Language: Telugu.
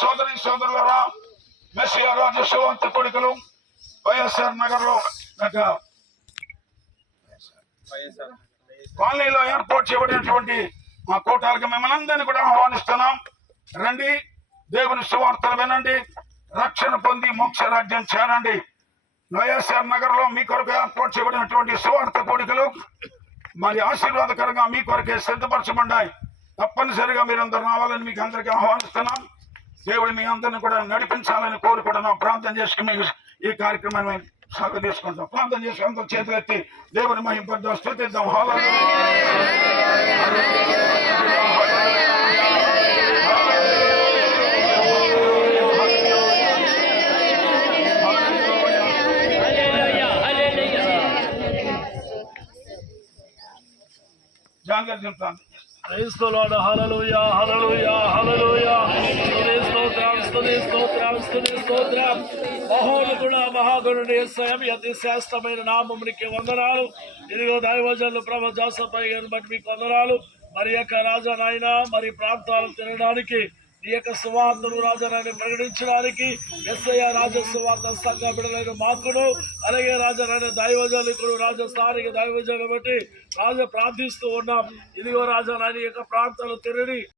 సోదరి సోదరులరా, మెస్సియా రాజు సువార్త కొడుకులు వైఎస్ఆర్ నగర్ లో కాలనీలో ఏర్పాటు చేయబడినటువంటి మా కూటాలకు మిమ్మల్ని అందరినీ కూడా ఆహ్వానిస్తున్నాం. రండి, దేవుని సువార్తలు వినండి, రక్షణ పొంది మోక్ష రాజ్యం చేరండి. వైఎస్ఆర్ నగర్ లో మీ కొరకు ఏర్పాటు చేయబడినటువంటి సువార్త కోడికలు మరి ఆశీర్వాదకరంగా మీ కొరకే సిద్ధపరచబడ్డాయి. తప్పనిసరిగా మీరందరూ రావాలని మీకు అందరికీ ఆహ్వానిస్తున్నాం. దేవుడు మీ అందరిని కూడా నడిపించాలని కోరుకుంటున్నాం. ప్రార్థన చేసుకుని ఈ కార్యక్రమాన్ని సాగు తీసుకుంటాం. ప్రార్థన చేసుకుని అందరూ చేతులు ఎత్తి దేవుని మహిమ స్తుతిద్దాం. జాన్ గారు చెప్తాను. Praise the Lord, hallelujah, hallelujah, hallelujah. స్తోత్రం. మహోన్నతుడా, మహాగణుడు యేసయ్య, మీ అతి శ్రేష్టమైన నామమునికి వందనాలు. ఇదిగో దైవజనులు ప్రభు జోసఫ్ గారిని బట్టి మీకు వందనాలు. మరి యొక్క రాజా నాయన మరి ప్రాంతాలు తినడానికి ఈ యొక్క సువార్తను రాజానాయన ప్రకటించడానికి యేసయ్య రాజ సువార్త సంఘ బిడ్డలైన మాకును అలాగే రాజానాయన దైవజనులు రాజస్థానిక దైవజనులు బట్టి రాజా ప్రార్థిస్తూ ఉన్నాం. ఇదిగో రాజానాయన యొక్క ప్రాంతాలు తిరిగి